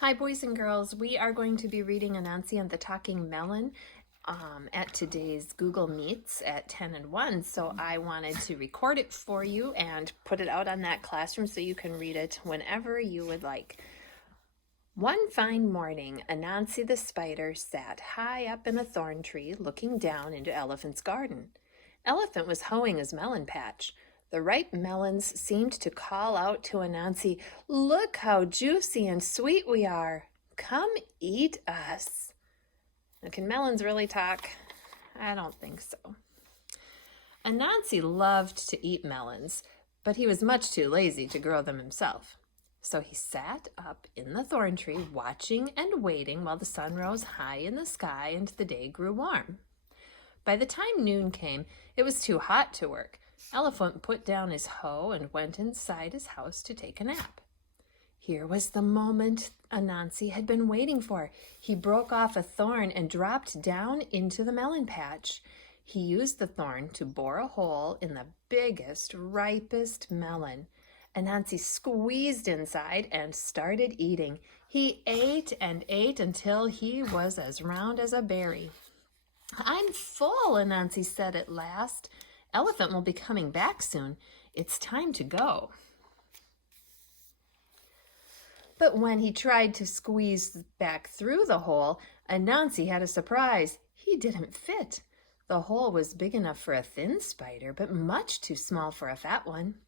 Hi, boys and girls. We are going to be reading Anansi and the Talking Melon at today's Google Meets at 10 and 1. So I wanted to record it for you and put it out on that classroom so you can read it whenever you would like. One fine morning, Anansi the spider sat high up in a thorn tree looking down into Elephant's garden. Elephant was hoeing his melon patch. The ripe melons seemed to call out to Anansi, "Look how juicy and sweet we are. Come eat us." Now, can melons really talk? I don't think so. Anansi loved to eat melons, but he was much too lazy to grow them himself. So he sat up in the thorn tree, watching and waiting while the sun rose high in the sky and the day grew warm. By the time noon came, it was too hot to work. Elephant put down his hoe and went inside his house to take a nap. Here was the moment Anansi had been waiting for. He broke off a thorn and dropped down into the melon patch. He used the thorn to bore a hole in the biggest, ripest melon. Anansi squeezed inside and started eating. He ate and ate until he was as round as a berry. "I'm full," Anansi said at last. "Elephant will be coming back soon. It's time to go." But when he tried to squeeze back through the hole, Anansi had a surprise. He didn't fit. The hole was big enough for a thin spider, but much too small for a fat one.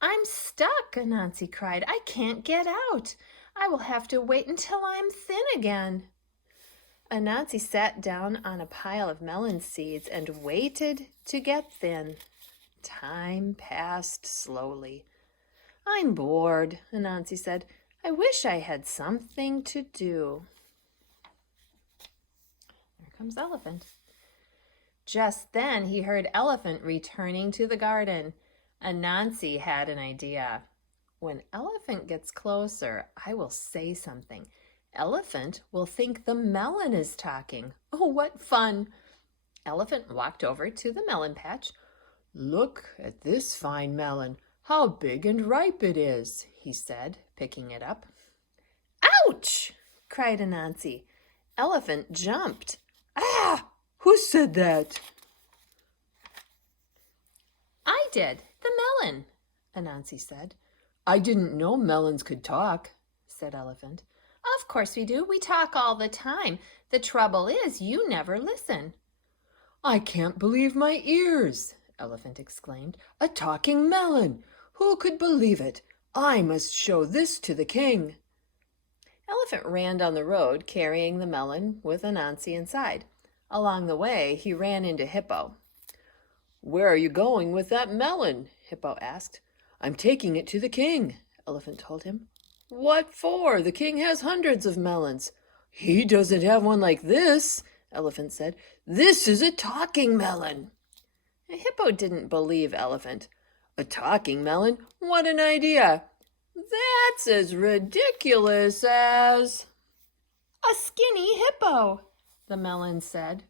"I'm stuck," Anansi cried. "I can't get out. I will have to wait until I'm thin again." Anansi sat down on a pile of melon seeds and waited to get thin. Time passed slowly. "I'm bored," Anansi said. "I wish I had something to do." There comes Elephant. Just then he heard Elephant returning to the garden. Anansi had an idea. "When Elephant gets closer, I will say something. Elephant will think the melon is talking. Oh, what fun!" Elephant walked over to the melon patch. "Look at this fine melon. How big and ripe it is," he said, picking it up. "Ouch!" cried Anansi. Elephant jumped. "Ah! Who said that?" "I did, the melon," Anansi said. "I didn't know melons could talk," said Elephant. "Of course we do. We talk all the time. The trouble is you never listen." "I can't believe my ears," Elephant exclaimed. "A talking melon! Who could believe it? I must show this to the king." Elephant ran down the road carrying the melon with Anansi inside. Along the way, he ran into Hippo. "Where are you going with that melon?" Hippo asked. "I'm taking it to the king," Elephant told him. "What for? The king has hundreds of melons." "He doesn't have one like this," Elephant said. "This is a talking melon." Hippo didn't believe Elephant. "A talking melon? What an idea! That's as ridiculous as—" "A skinny hippo," the melon said.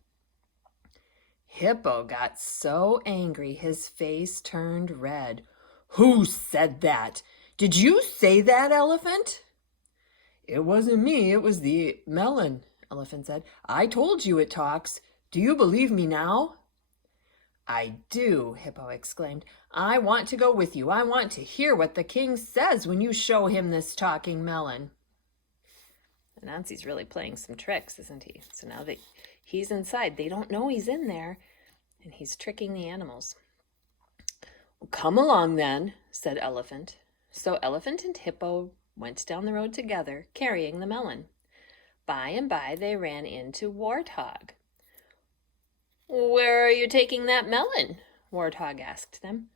Hippo got so angry his face turned red. "Who said that? Did you say that, Elephant?" "It wasn't me, it was the melon," Elephant said. "I told you it talks. Do you believe me now?" "I do," Hippo exclaimed. "I want to go with you. I want to hear what the king says when you show him this talking melon." Anansi's really playing some tricks, isn't he? So now that he's inside, they don't know he's in there, and he's tricking the animals. "Come along then," said Elephant. So Elephant and Hippo went down the road together, carrying the melon. By and by, they ran into Warthog. "Where are you taking that melon?" Warthog asked them.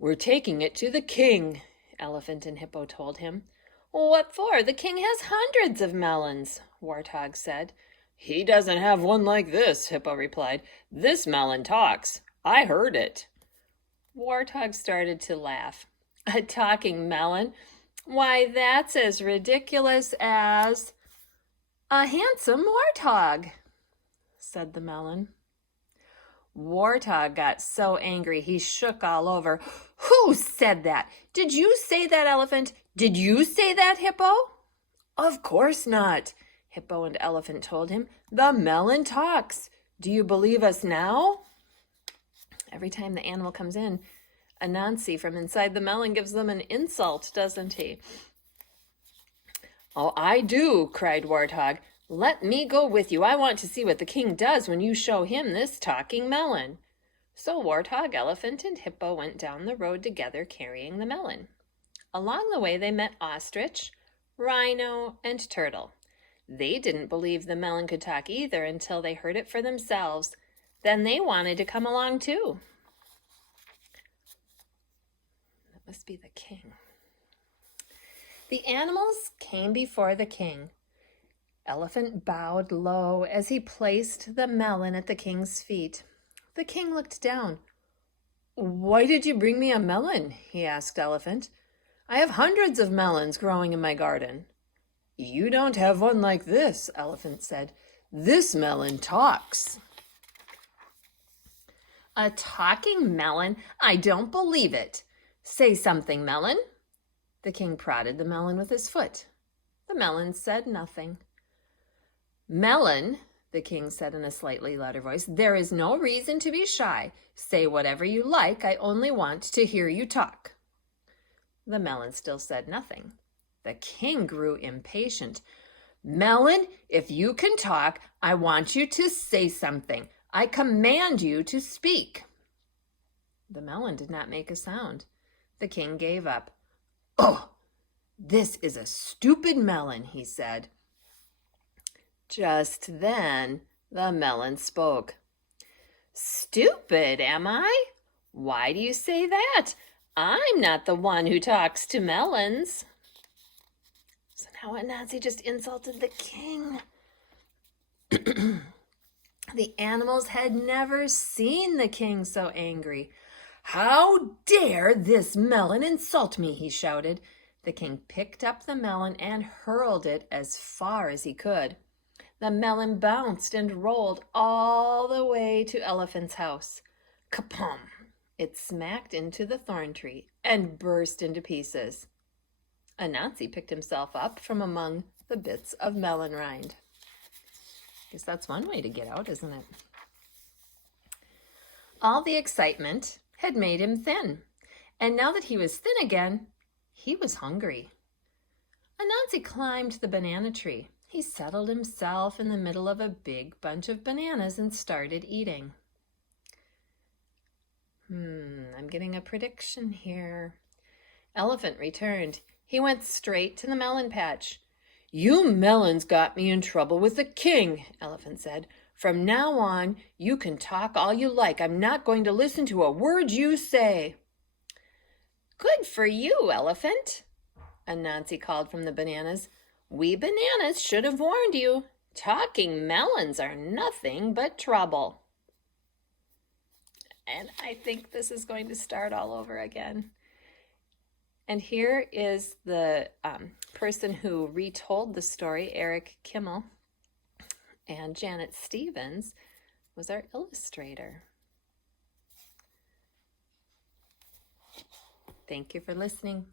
"We're taking it to the king," Elephant and Hippo told him. "What for? The king has hundreds of melons," Warthog said. "He doesn't have one like this," Hippo replied. "This melon talks. I heard it." Warthog started to laugh. "A talking melon? Why, that's as ridiculous as—" "A handsome warthog," said the melon. Warthog got so angry he shook all over. "Who said that? Did you say that, Elephant? Did you say that, Hippo?" Of course not, Hippo and Elephant told him. The melon talks. Do you believe us now? Every time the animal comes in, Anansi from inside the melon gives them an insult, doesn't he? Oh, I do, cried Warthog. Let me go with you. I want to see what the king does when you show him this talking melon. So Warthog, Elephant, and Hippo went down the road together carrying the melon. Along the way they met Ostrich, Rhino, and Turtle. They didn't believe the melon could talk either until they heard it for themselves. Then they wanted to come along too. That must be the king. The animals came before the king. Elephant bowed low as he placed the melon at the king's feet. The king looked down. Why did you bring me a melon? He asked Elephant. I have hundreds of melons growing in my garden. You don't have one like this, Elephant said. This melon talks. A talking melon? I don't believe it. Say something, melon. The king prodded the melon with his foot. The melon said nothing. Melon, the king said in a slightly louder voice, there is no reason to be shy. Say whatever you like. I only want to hear you talk. The melon still said nothing. The king grew impatient. Melon, if you can talk, I want you to say something. I command you to speak. The melon did not make a sound. The king gave up. Oh, this is a stupid melon, he said. Just then, the melon spoke. Stupid, am I? Why do you say that? I'm not the one who talks to melons. So now Anansi just insulted the king. The animals had never seen the king so angry. How dare this melon insult me, he shouted. The king picked up the melon and hurled it as far as he could. The melon bounced and rolled all the way to Elephant's house. Kapom! It smacked into the thorn tree and burst into pieces. Anansi picked himself up from among the bits of melon rind. Guess that's one way to get out, isn't it? All the excitement had made him thin, and now that he was thin again, he was hungry. Anansi climbed the banana tree. He settled himself in the middle of a big bunch of bananas and started eating. I'm getting a prediction here. Elephant returned. He went straight to the melon patch. You melons got me in trouble with the king, Elephant said. From now on, you can talk all you like. I'm not going to listen to a word you say. Good for you, Elephant, Anansi called from the bananas. We bananas should have warned you. Talking melons are nothing but trouble. And I think this is going to start all over again. And here is the person who retold the story, Eric Kimmel, and Janet Stevens was our illustrator. Thank you for listening.